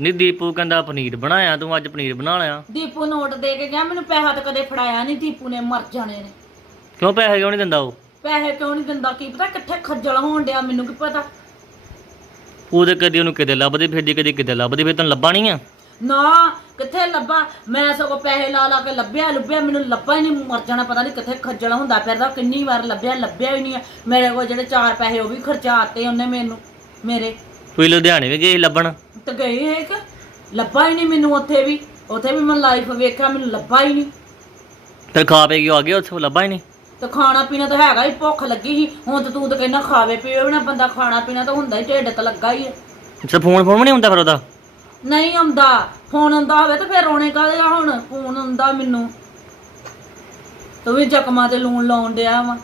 ਨਹੀਂ ਦੀਪੂ ਕਹਿੰਦਾ ਪਨੀਰ ਬਣਾਇਆ ਤੂੰ ਅੱਜ ਪਨੀਰ ਬਣਾ ਲਿਆ। ਦੀਪੂ ਨੋਟ ਦੇ ਕੇ ਗਿਆ ਮੈਨੂੰ ਪੈਸਾ ਤਾਂ ਕਦੇ ਫੜਾਇਆ ਨਹੀਂ ਦੀਪੂ ਨੇ ਮਰ ਜਾਣੇ ਨੇ। ਕਿਉਂ ਪੈਸੇ ਕਿਉਂ ਨਹੀਂ ਦਿੰਦਾ ਉਹ? ਪੈਸੇ ਕਿਉਂ ਨਹੀਂ ਦਿੰਦਾ ਕੀ ਪਤਾ ਕਿੱਥੇ ਖੱਜਲ ਹੋਣ ਡਿਆ ਮੈਨੂੰ ਕੀ ਪਤਾ। ਉਹ ਤੇ ਕਦੀ ਉਹਨੂੰ ਕਿਤੇ ਲੱਭਦੀ ਫਿਰਦੀ ਕਦੀ ਕਿਤੇ ਲੱਭਦੀ ਫਿਰ ਤੈਨੂੰ ਲੱਭਾ ਨਹੀਂ ਆ? ਨਾ ਕਿੱਥੇ ਲੱਭਾ? ਮੈਂ ਸਗੋਂ ਪੈਸੇ ਲਾ ਲਾ ਕੇ ਲੱਭਿਆ ਲੱਭਿਆ ਮੈਨੂੰ ਲੱਭਾ ਹੀ ਨਹੀਂ ਮਰ ਜਾਣਾ ਪਤਾ ਨਹੀਂ ਕਿੱਥੇ ਖੱਜਲ ਹੁੰਦਾ ਫਿਰਦਾ ਕਿੰਨੀ ਵਾਰ ਲੱਭਿਆ ਲੱਭਿਆ ਹੀ ਨਹੀਂ ਆ। ਮੇਰੇ ਕੋਲ ਜਿਹੜੇ ਚਾਰ ਪੈਸੇ ਉਹ ਵੀ ਖਰਚਾਤੇ ਉਹਨੇ ਮੈਨੂੰ ਮੇਰੇ। ਤੂੰ ਲੁਧਿਆਣੇ ਵੀ ਸੀ ਲੱਭਣ? ਤੇ ਗਏ ਹੈ ਕਿ ਲੱਭਾ ਹੀ ਨਹੀਂ ਮੈਨੂੰ ਉੱਥੇ ਵੀ। ਉੱਥੇ ਵੀ ਮੈਂ ਲਾਈਫ ਵੇਖਿਆ ਮੈਨੂੰ ਲੱਭਾ ਹੀ ਨਹੀਂ। ਤੇ ਖਾ ਪੀ ਕੇ ਆ ਗਿਆ ਉੱਥੇ ਲੱਭਾ ਹੀ ਨਹੀਂ? ਤੇ ਖਾਣਾ ਪੀਣਾ ਤਾਂ ਹੈਗਾ ਹੀ ਭੁੱਖ ਲੱਗੀ ਸੀ। ਹੁਣ ਤੇ ਤੂੰ ਤਾਂ ਕਹਿੰਦਾ ਖਾਵੇ ਪੀਵੇ ਵੀ ਨਾ ਬੰਦਾ ਖਾਣਾ ਪੀਣਾ ਤਾਂ ਹੁੰਦਾ ਹੀ ਢਿੱਡ ਤਾਂ ਲੱਗਾ ਹੀ ਹੈ ਅੱਛਾ ਫੋਨ ਫੋਨ ਵੀ ਨਹੀਂ ਹੁੰਦਾ ਫਿਰ ਉਹਦਾ? ਨਹੀਂ ਆਉਂਦਾ। ਫੋਨ ਆਉਂਦਾ ਹੋਵੇ ਤਾਂ ਫਿਰ ਰੋਣੇ ਕਾਹਦੇ ਆ ਹੁਣ ਫੋਨ ਆਉਂਦਾ ਮੈਨੂੰ। ਤੂੰ ਵੀ ਜ਼ਖਮਾਂ ਤੇ ਲੂਣ ਲਾਉਣ ਡਿਆ ਵਾ।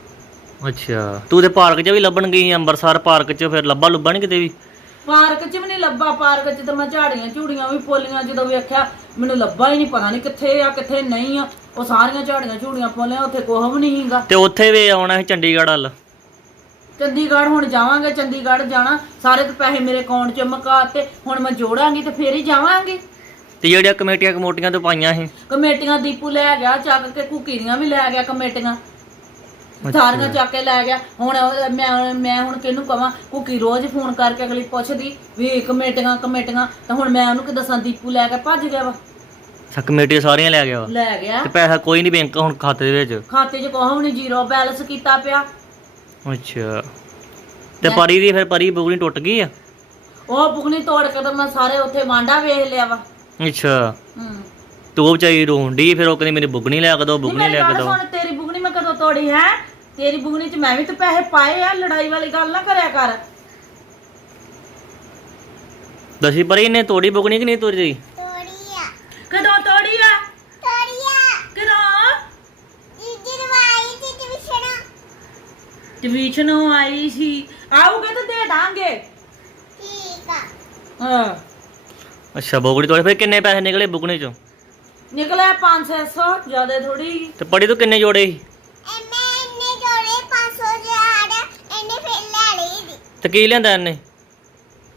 ਅੱਛਾ ਤੂੰ ਤੇ ਪਾਰਕ 'ਚ ਵੀ ਲੱਭਣ ਗਈ ਸੀ ਅੰਮ੍ਰਿਤਸਰ ਪਾਰਕ 'ਚ ਫਿਰ ਲੱਭਾ ਲੁੱਭਾ ਨਹੀਂ ਕਿਤੇ ਵੀ? ਪਾਰਕ 'ਚ ਵੀ ਨਹੀਂ ਲੱਭਾ ਪਾਰਕ 'ਚ ਤਾਂ ਮੈਂ ਝਾੜੀਆਂ ਝੂੜੀਆਂ ਵੀ ਫੋਲੀਆਂ ਜਦੋਂ ਵੇਖਿਆ ਮੈਨੂੰ ਲੱਭਾ ਹੀ ਨਹੀਂ ਪਤਾ ਨਹੀਂ ਕਿੱਥੇ ਆ ਕਿੱਥੇ ਨਹੀਂ ਆ। ਉਹ ਸਾਰੀਆਂ ਝਾੜੀਆਂ ਝੂੜੀਆਂ ਫੋਲੀਆਂ ਉੱਥੇ ਕੋਹ ਵੀ ਨਹੀਂ ਹੈਗਾ ਤੇ ਉੱਥੇ ਵੀ ਆਉਣਾ ਸੀ ਚੰਡੀਗੜ੍ਹ ਵੱਲ? ਚੰਡੀਗੜ੍ਹ ਹੁਣ ਜਾਵਾਂਗੇ ਚੰਡੀਗੜ੍ਹ ਜਾਣਾ। ਸਾਰੇ ਤੇ ਪੈਸੇ ਮੇਰੇ ਅਕਾਊਂਟ 'ਚ ਮੁਕਾ ਤੇ ਹੁਣ ਮੈਂ ਜੋੜਾਂਗੀ ਤੇ ਫੇਰ ਹੀ ਜਾਵਾਂਗੇ। ਤੇ ਜਿਹੜੀਆਂ ਕਮੇਟੀਆਂ ਕਮੋਟੀਆਂ ਤੋਂ ਪਾਈਆਂ ਸੀ? ਕਮੇਟੀਆਂ ਦੀਪੂ ਲੈ ਗਿਆ ਚੱਕ ਕੇ ਕੁਕੀਆਂ ਵੀ ਲੈ ਗਿਆ ਕਮੇਟੀਆਂ। ਸਾਰੀਆਂ ਚੱਕ ਕੇ ਲੈ ਗਿਆ। ਹੁਣ ਉਹ- ਮੈਂ ਮੈਂ ਹੁਣ ਕਿਹਨੂੰ ਕਵਾਂ? ਕੁਕੀ ਰੋਜ਼ ਫੋਨ ਕਰਕੇ ਅਗਲੀ ਪੁੱਛਦੀ ਵੀ ਕਮੇਟੀਆਂ ਕਮੇਟੀਆਂ। ਤਾਂ ਹੁਣ ਮੈਂ ਉਹਨੂੰ ਕਿ ਦੱਸਾਂ ਦੀਪੂ ਲੈ ਕੇ ਭੱਜ ਗਿਆ ਵਾ? ਅੱਛਾ ਕਮੇਟੀ ਸਾਰੀਆਂ ਲੈ ਗਿਆ ਵਾ? ਲੈ ਗਿਆ। ਤੇ ਪੈਸਾ ਕੋਈ ਨਹੀਂ ਬੈਂਕ ਹੁਣ ਖਾਤੇ ਦੇ ਵਿੱਚ? ਖਾਤੇ 'ਚ ਕੋਹ ਨਹੀਂ ਜ਼ੀਰੋ ਬੈਲੈਂਸ ਕੀਤਾ ਪਿਆ। ਅੱਛਾ। ਤੇ ਪਰੀ ਦੀ ਫਿਰ ਪਰੀ ਬੁਗਣੀ ਟੁੱਟ ਗਈ ਆ? ਉਹ ਬੁਗਨੀ ਤੋੜ ਕੇ ਤਾਂ ਮੈਂ ਸਾਰੇ ਉੱਥੇ ਵਾਂਡਾ ਵੇਖ ਲਿਆ ਵਾ। ਅੱਛਾ। ਹੂੰ। ਤੂੰ ਉਹ ਵਿਚਾਰੀ ਰੋਣ ਡਈ ਫਿਰ ਉਹ ਕਹਿੰਦੀ ਮੇਰੀ ਬੁਗਣੀ ਲਿਆ ਕੇ ਦੋ ਬੁਗਣੀ ਲਿਆ ਕੇ ਦੋ। ਸੁਣ ਤੋੜੀ ਹੈ। ਤੇਰੀ ਬੁਗਨੀ 'ਚ ਮੈਂ ਵੀ ਤਾਂ ਪੈਸੇ ਪਾਏ ਆ ਲੜਾਈ ਵਾਲੀ ਗੱਲ ਨਾ ਕਰਿਆ ਕਰ। ਦਸੀ ਪਰੀ ਨੇ ਤੋੜੀ ਬੁਗਣੀ ਕਿ ਨਹੀਂ ਤੋੜੀ? ਤੋੜੀਆ। ਕਦੋਂ ਤੋੜੀ ਆ ਤੋੜੀਆ। ਕਦੋਂ? ਜੀਜੀ ਰਵਾਈ ਤੇ ਟਿਵਿਸ਼ਨ ਟਿਵੀਸ਼ਨੋਂ ਆਈ ਸੀ। ਆਉਗੇ ਤਾਂ ਦੇ ਦਾਂਗੇ। ਠੀਕ ਆ। ਹਾਂ। ਅੱਛਾ ਬੁਗਣੀ ਤੋੜੀ ਫਿਰ ਕਿੰਨੇ ਪੈਸੇ ਨਿਕਲੇ ਬੁਗਣੀ ਚੋਂ? ਨਿਕਲਿਆ 500 ਜ਼ਿਆਦਾ ਥੋੜੀ ਤੇ ਪੜੀ ਤੂੰ ਕਿੰਨੇ ਜੋੜੇ ਸੀ? ਤੇ ਕੀ ਲਿਆਂਦਾ ਇਹਨੇ?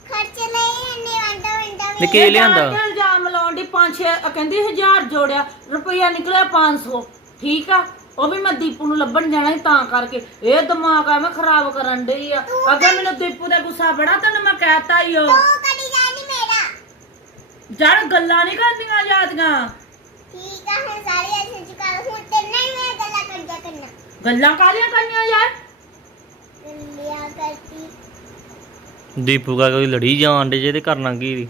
ਖਰਚ ਲਈ ਐਨੇ ਵੰਡਾ ਵੰਡਾ ਨੇ ਕੀ ਲਿਆਂਦਾ? ਇਲਜ਼ਾਮ ਲਾਉਣ ਦੀ 5 ਕਹਿੰਦੀ 1000 ਜੋੜਿਆ ਰੁਪਈਆ ਨਿਕਲਿਆ 500 ਠੀਕ ਆ ਉਹ ਵੀ ਮੈਂ ਦੀਪੂ ਨੂੰ ਲੱਭਣ ਜਾਣਾ ਸੀ ਤਾਂ ਕਰਕੇ। ਇਹ ਦਿਮਾਗ ਆ ਮੈਂ ਖਰਾਬ ਕਰਨ ਡਈ ਆ। ਅੱਗੇ ਮੈਨੂੰ ਦੀਪੂ ਦਾ ਗੁੱਸਾ ਬੜਾ ਤੈਨੂੰ ਮੈਂ ਕਹਿਤਾ ਹੀ ਉਹ। ਤੂੰ ਕਦੀ ਜਾਨੀ ਮੇਰਾ। ਜੜ ਗੱਲਾਂ ਨਹੀਂ ਕਰਦੀਆਂ ਜਾਂਦੀਆਂ ਠੀਕ ਆ ਹੁਣ ਸਾਰੇ ਐਸੇ ਚੁਕਾ ਹੁਣ ਤੇ ਨਹੀਂ ਮੈਂ ਗੱਲਾਂ ਕਰਦਾ ਕਰਨਾ ਗੱਲਾਂ ਕਾਹਦੀਆਂ ਕਰਨੀਆਂ ਯਾਰ ਲਿਆ ਕਰਤੀ ਦੀਪੂ ਕਾ ਕੋਈ ਲੜੀ ਜਾਣ ਦੇ ਜੇ ਤੇ ਕਰਨਾ ਕੀ ਦੀ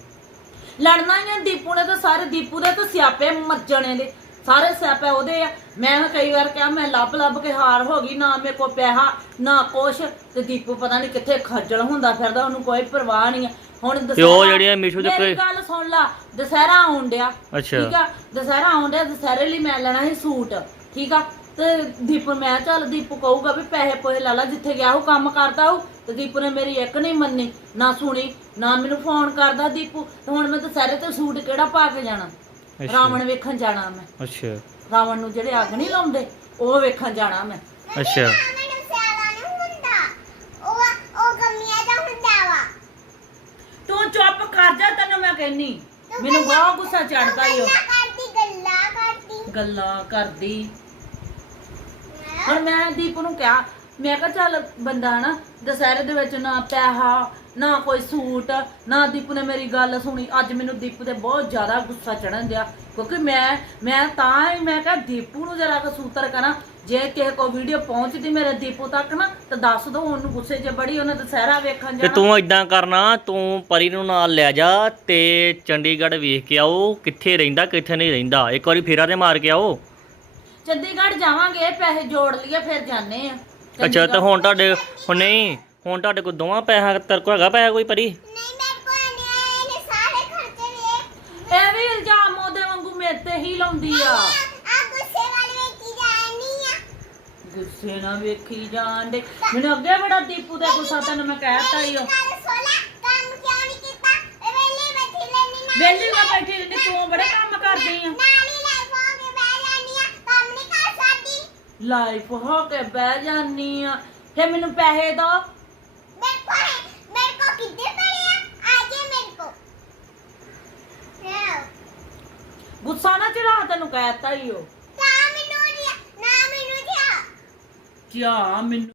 ਲੜਨਾ ਹੀ ਆ ਦੀਪੂ ਨੇ ਤਾਂ ਸਾਰੇ ਦੀਪੂ ਦੇ ਤਾਂ ਸਿਆਪੇ ਮੱਜਣੇ ਦੇ। ਸਾਰੇ ਸਿਆਪੇ ਉਹਦੇ ਆ। ਮੈਂ ਤਾਂ ਕਈ ਵਾਰ ਕਿਹਾ ਮੈਂ ਲੱਭ ਲੱਭ ਕੇ ਹਾਰ ਹੋ ਗਈ ਨਾ ਮੇਰੇ ਕੋਲ ਪੈਸਾ ਨਾ ਕੁਛ। ਤੇ ਦੀਪੂ ਪਤਾ ਨਹੀਂ ਕਿੱਥੇ ਖੱਜਲ ਹੁੰਦਾ ਫਿਰਦਾ ਉਹਨੂੰ ਕੋਈ ਪਰਵਾਹ ਨਹੀਂ ਆ। ਹੁਣ ਤੇ ਉਹ ਜਿਹੜੀਆਂ ਮਿਸ਼ੂ ਦੇ ਮੇਰੀ ਕੋਈ- ਗੱਲ ਸੁਣ ਲਾ ਦੁਸਹਿਰਾ ਆਉਣ ਡਿਆ ਅੱਛਾ। ਠੀਕ ਆ? ਦੁਸਹਿਰਾ ਆਉਣ ਡਿਆ ਦੁਸਹਿਰੇ ਲਈ ਮੈਂ ਲੈਣਾ ਸੀ ਸੂਟ ਠੀਕ ਆ? ਤੇ ਦੀਪੂ ਮੈਂ ਕਿਹਾ ਚੱਲ ਦੀਪੂ ਕਹੂਗਾ ਵੀ ਪੈਸੇ ਪੋਏ ਲੈ ਲਾ ਜਿੱਥੇ ਗਿਆ ਉਹ ਕੰਮ ਕਰਦਾ ਉਹ। ਤੇ ਦੀਪੂ ਨੇ ਮੇਰੀ ਇੱਕ ਨਹੀਂ ਮੰਨੀ ਨਾ ਸੁਣੀ ਨਾ ਮੈਨੂੰ ਫੋਨ ਕਰਦਾ ਦੀਪੂ ਤੇ ਹੁਣ ਮੈਂ ਦੁਸਹਿਰੇ ਤੇ ਸੂਟ ਕਿਹੜਾ ਪਾ ਕੇ ਜਾਣਾ? ਅੱਛਾ। ਰਾਵਣ ਵੇਖਣ ਜਾਣਾ ਮੈਂ। ਅੱਛਾ। ਰਾਵਣ ਨੂੰ ਜਿਹੜੇ ਅੱਗ ਨਹੀਂ ਲਾਉਂਦੇ ਉਹ ਵੇਖਣ ਜਾਣਾ ਮੈਂ। ਅੱਛਾ। ਤੂੰ ਚੁੱਪ ਕਰ ਜਾ ਤੈਨੂੰ ਮੈਂ ਕਹਿੰਨੀ। ਮੈਨੂੰ ਬਹੁਤ ਗੁੱਸਾ ਚੜਦਾ ਈ ਉਹ ਗੱਲਾਂ ਕਰਦੀ। ਹੁਣ ਮੈਂ ਦੀਪ ਨੂੰ ਕਿਹਾ ਮੈਂ ਕਿਹਾ ਚੱਲ ਬੰਦਾ ਨਾ ਦੁਸਹਿਰੇ ਦੇ ਵਿੱਚ ਨਾ ਪੈਸਾ ਨਾ ਕੋਈ ਸੂਟ ਨਾ ਦੀਪ ਨੇ ਮੇਰੀ ਗੱਲ ਸੁਣੀ। ਅੱਜ ਮੈਨੂੰ ਦੀਪ ਤੇ ਬਹੁਤ ਜ਼ਿਆਦਾ ਗੁੱਸਾ ਚੜਨ ਦਿਆ। ਕਿਉਂਕਿ ਮੈਂ ਮੈਂ ਤਾਂ ਹੀ ਮੈਂ ਕਿਹਾ ਦੀਪੂ ਨੂੰ ਜਰਾ ਕੁ ਸੂਤਰ ਕਰਾਂ। ਜੇ ਕਿਸੇ ਕੋ ਵੀਡੀਓ ਪਹੁੰਚਦੀ ਮੇਰੇ ਦੀਪੂ ਤੱਕ ਨਾ ਤਾਂ ਦੱਸ ਦੋ ਉਹਨੂੰ ਗੁੱਸੇ 'ਚ ਬੜੀ ਉਹਨੇ ਦੁਸਹਿਰਾ ਵੇਖਣ ਤੇ ਜਾਣਾ। ਤੂੰ ਇਦਾਂ ਕਰਨਾ ਤੂੰ ਪਰੀ ਨੂੰ ਨਾਲ ਲੈ ਜਾ ਤੇ ਚੰਡੀਗੜ੍ਹ ਵੇਖ ਕੇ ਆਓ ਕਿੱਥੇ ਰਹਿੰਦਾ ਕਿੱਥੇ ਨਹੀਂ ਰਹਿੰਦਾ। ਇੱਕ ਵਾਰੀ ਫੇਰਾ ਤੇ ਮਾਰ ਕੇ ਆਓ। ਚੰਡੀਗੜ੍ਹ ਜਾਵਾਂਗੇ ਪੈਸੇ ਜੋੜ ਲਈਏ ਫਿਰ ਜਾਣੇ ਆ। ਅੱਛਾ ਤੇ ਹੁਣ ਤੁਹਾਡੇ ਹੁਣ ਨਹੀਂ ਹੁਣ ਤੁਹਾਡੇ ਕੋਲ ਦੋਵਾਂ ਪੈਸਾ ਤੇਰੇ ਕੋਲ ਹੈਗਾ ਪੈਸਾ ਕੋਈ ਪਰੀ? ਇਹ ਵੀ ਇਲਜ਼ਾਮ ਉਹਦੇ ਵਾਂਗੂ ਮੇਰੇ ਤੇ ਹੀ ਲਾਉਂਦੀ ਆ। ਆ ਗੁੱਸੇ ਵਾਲੀ ਵੇਖੀ ਜਾਣੀ ਆ। ਗੁੱਸੇ ਨਾਲ ਵੇਖੀ ਜਾਣ ਦੇ। ਮੈਨੂੰ ਅੱਗੇ ਬੜਾ ਦੀਪੂ ਦਾ ਗੁੱਸਾ ਤੈਨੂੰ ਮੈਂ ਕਹਿਤਾ ਹੀ ਵੇਲੀ ਬੈਠੀ ਲੈਣੀ ਨਾ ਵੇਲੀ ਮੈਂ ਬੈਠੀ ਰਹਿੰਦੀ ਤੂੰ ਬੜੇ ਕੰਮ ਕਰਦੀ ਆ। ਲਾਈਫ ਹੋ ਕੇ ਬਹਿ ਜਾਨੀ ਆ। ਫੇ ਮੈਨੂੰ ਪੈਸੇ ਦੋ ਮੇਰੇ ਕੋ ਮੇਰੇ ਕੋ ਕਿੱਥੇ ਪੜੇ ਆ? ਆ ਗਏ ਮੇਰੇ ਕੋ ਲੈ ਗੁੱਸਾ ਨਾ ਚੜਾ ਤੈਨੂੰ ਕਹਿਤਾ ਹੀ ਉਹ ਤਾਂ ਮੈਨੂੰ ਨਹੀਂ- ਨਾ ਮੈਨੂੰ ਜਾ ਕਿਆ? ਮੈਨੂੰ